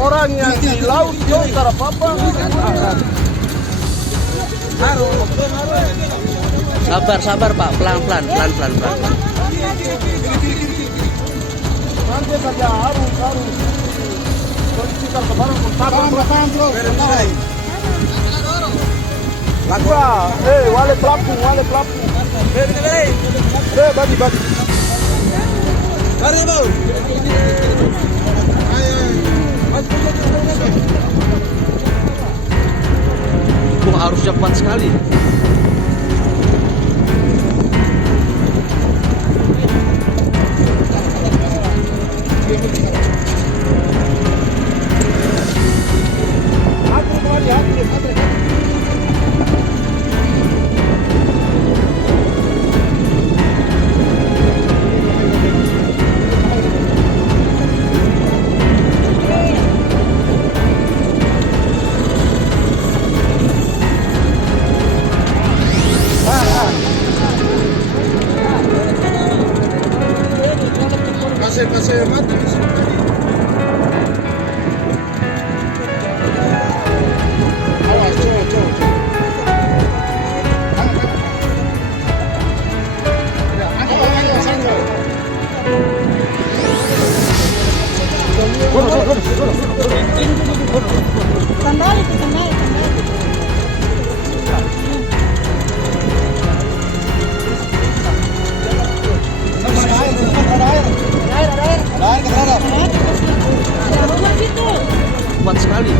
Orang yang di laut jongkar apa-apa. Sabar Pak, pelan-pelan. Nanti saja harus. Kita kemarin paham bro. Lakukan, wale pelampung. Bagi. Mari bau. Wah, harus cepat sekali. Kasih mati. Awas, coba. Kembali. Kuat sekali.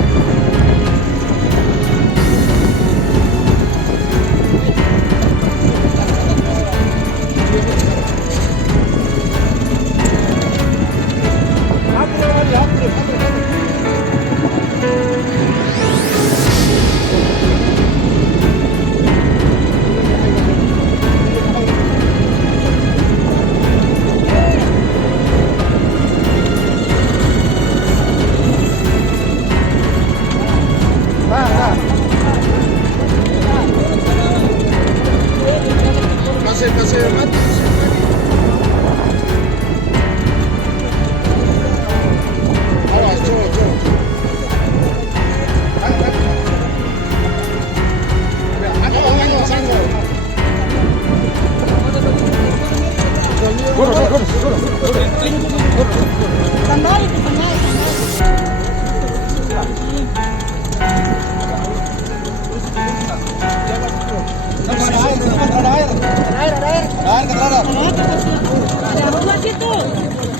Kasih mati. Awas, coba. Kembali. Air.